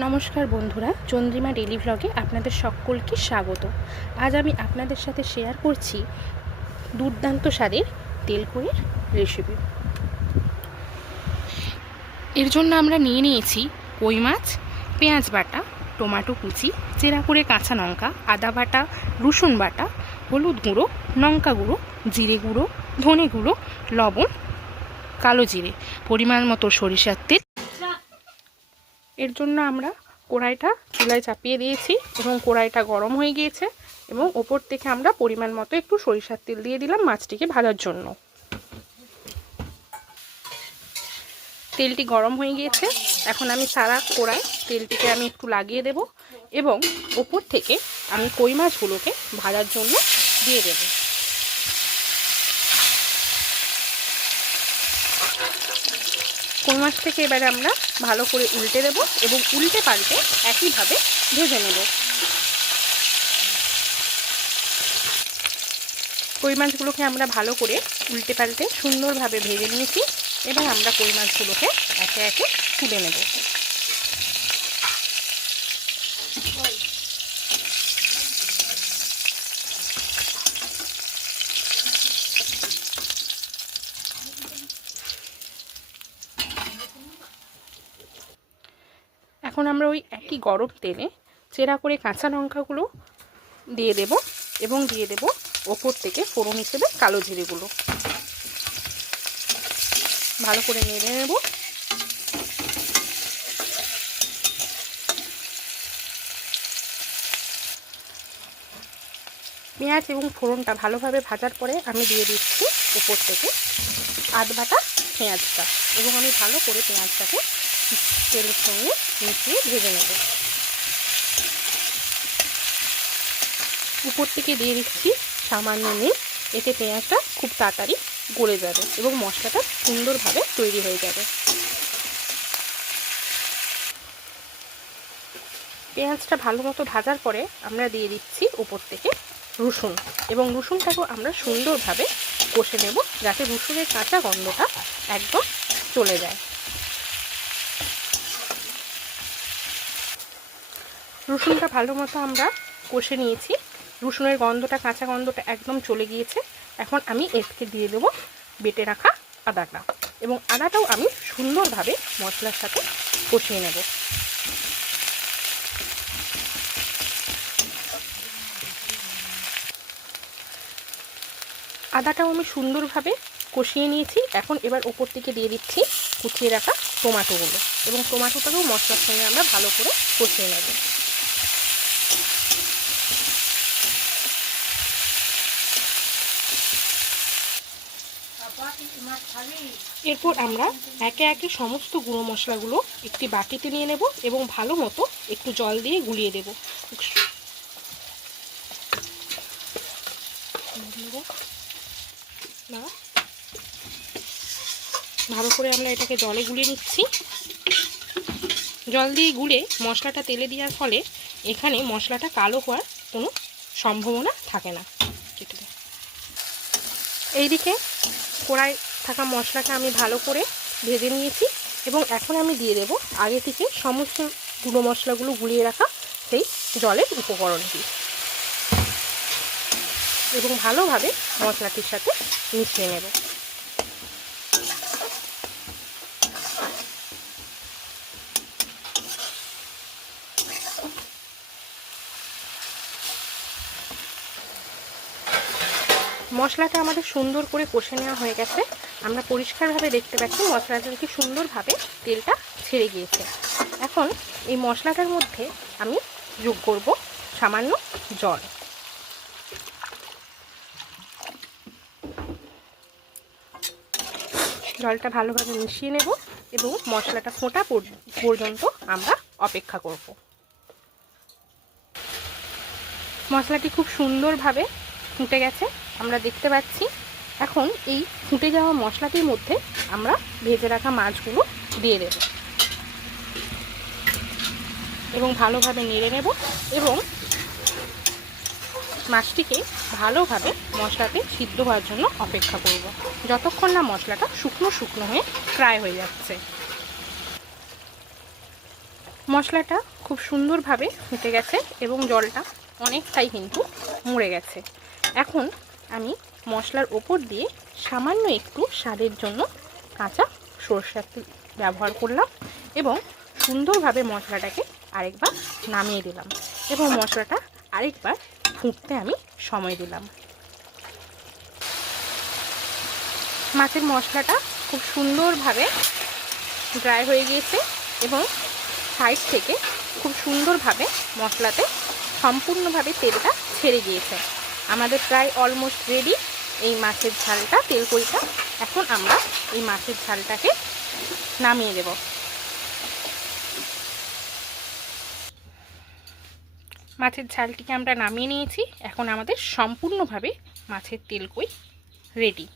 নমস্কার বন্ধুরা, চন্দ্রিমা ডেলি ভ্লগে আপনাদের সকলকে স্বাগত। আজ আমি আপনাদের সাথে শেয়ার করছি দুর্দান্ত স্বাদের তেলকুড়ির রেসিপি। এর জন্য আমরা নিয়ে নিয়েছি কই মাছ, পেঁয়াজ বাটা, টমেটো কুচি, চেরা করে কাঁচা লঙ্কা, আদা বাটা, রসুন বাটা, হলুদ গুঁড়ো, লঙ্কা গুঁড়ো, জিরে গুঁড়ো, ধনে গুঁড়ো, লবণ, কালো জিরে, পরিমাণ মতো সরিষার তেল। এর জন্য আমরা কড়াইটা চুলায় চাপিয়ে দিয়েছি এবং কড়াইটা গরম হয়ে গিয়েছে এবং ওপর থেকে আমরা পরিমাণ মতো একটু সরিষার তেল দিয়ে দিলাম মাছটিকে ভাজার জন্য। তেলটি গরম হয়ে গিয়েছে, এখন আমি সারা কড়াই তেলটিকে আমি একটু লাগিয়ে দেব এবং ওপর থেকে আমি কই মাছগুলোকে ভাজার জন্য দিয়ে দেব। কই মাছ থেকে এবারে আমরা ভালো করে উল্টে দেব এবং উল্টে পাল্টে একইভাবে ভেজে নেব। কই মাছগুলোকে আমরা ভালো করে উল্টে পাল্টে সুন্দরভাবে ভেজে নিয়েছি। এবার আমরা কই মাছগুলোকে একে একে তুলে নেব। এখন আমরা ওই একই গরম তেলে চেরা করে কাঁচা লঙ্কাগুলো দিয়ে দেব এবং দিয়ে দেব ওপর থেকে ফোড়ন হিসেবে কালো জিরেগুলো। ভালো করে নেড়ে নেব। পেঁয়াজ এবং ফোড়নটা ভালোভাবে ভাজার পরে আমি দিয়ে দিচ্ছি ওপর থেকে আদা বাটা পেঁয়াজটা এবং আমি ভালো করে পেঁয়াজটাকে তেলের সঙ্গে মিশিয়ে ভেজে নেব। উপর থেকে দিয়ে দিচ্ছি সামান্য নুন, এতে পেঁয়াজটা খুব তাড়াতাড়ি গলে যাবে এবং মশলাটা সুন্দরভাবে তৈরি হয়ে যাবে। পেঁয়াজটা ভালো মতো ভাজার পরে আমরা দিয়ে দিচ্ছি উপর থেকে রসুন এবং রসুনটাকেও আমরা সুন্দরভাবে কষে নেব যাতে রসুনের কাঁচা গন্ধটা একদম চলে যায়। রসুনটা ভালো মতো আমরা কষে নিয়েছি, রসুনের গন্ধটা কাঁচা গন্ধটা একদম চলে গিয়েছে। এখন আমি এর থেকে দিয়ে দেবো বেটে রাখা আদাটা এবং আদাটাও আমি সুন্দরভাবে মশলার সাথে কষিয়ে নেব। আদাটাও আমি সুন্দরভাবে কষিয়ে নিয়েছি। এখন এবার ওপর থেকে দিয়ে দিচ্ছি কুচিয়ে রাখা টমেটোগুলো এবং টমেটোটাকেও মশলার সঙ্গে আমরা ভালো করে কষিয়ে নেব। এরপর আমরা একে একে সমস্ত গুঁড়ো মশলাগুলো একটি বাটিতে নিয়ে নেব এবং ভালো মতো একটু জল দিয়ে গুলিয়ে দেব। ভালো করে আমরা এটাকে জলে গুলিয়ে নিচ্ছি। জল দিয়ে গুলে মশলাটা তেলে দেওয়ার ফলে এখানে মশলাটা কালো হওয়ার কোনো সম্ভাবনা থাকে না। এইদিকে কড়াই থাকা মশলাটা আমি ভালো করে ভেজে নিয়েছি এবং এখন আমি দিয়ে দেব আগে থেকে সমস্ত গুঁড়ো মশলাগুলো গুলিয়ে রাখা সেই জলের উপকরণটি এবং ভালোভাবে মশলাটির সাথে মিশিয়ে নেব। মশলাটা আমাদের সুন্দর করে কষে নেওয়া হয়ে গেছে। আমরা পরিষ্কারভাবে দেখতে পাচ্ছি মশলাটা কি সুন্দরভাবে তেলটা ছেড়ে গিয়েছে। এখন এই মশলাটার মধ্যে আমি যোগ করব সামান্য জল। জলটা ভালোভাবে মিশিয়ে নেব এবং মশলাটা ফোটা পর্যন্ত আমরা অপেক্ষা করব। মশলাটি খুব সুন্দরভাবে ফুটে গেছে আমরা দেখতে পাচ্ছি। এখন এই ফুটে যাওয়া মশলাটির মধ্যে আমরা ভেজে রাখা মাছগুলো দিয়ে দেব এবং ভালোভাবে নেড়ে নেব এবং মাছটিকে ভালোভাবে মশলাতে সিদ্ধ হওয়ার জন্য অপেক্ষা করব যতক্ষণ না মশলাটা শুকনো শুকনো হয়ে ফ্রাই হয়ে যাচ্ছে। মশলাটা খুব সুন্দরভাবে ফুটে গেছে এবং জলটা অনেকটাই কিন্তু মরে গেছে। এখন আমি মশলার ওপর দিয়ে সামান্য একটু স্বাদের জন্য কাঁচা সরষের তেল ব্যবহার করলাম এবং সুন্দরভাবে মশলাটাকে আরেকবার নামিয়ে দিলাম এবং মশলাটা আরেকবার ফুটতে আমি সময় দিলাম। মাছের মশলাটা খুব সুন্দরভাবে ড্রাই হয়ে গিয়েছে এবং সাইড থেকে খুব সুন্দরভাবে মশলাতে সম্পূর্ণভাবে তেলটা ছেড়ে গিয়েছে। আমাদের প্রায় অলমোস্ট রেডি এই মাছের ঝালটা, তেলকড়িটা। এখন আমরা এই মাছের ঝালটাকে নামিয়ে দেব। মাছের ঝালটিকে আমরা নামিয়ে নিয়েছি। এখন আমাদের সম্পূর্ণভাবে মাছের তেলকড়ি রেডি।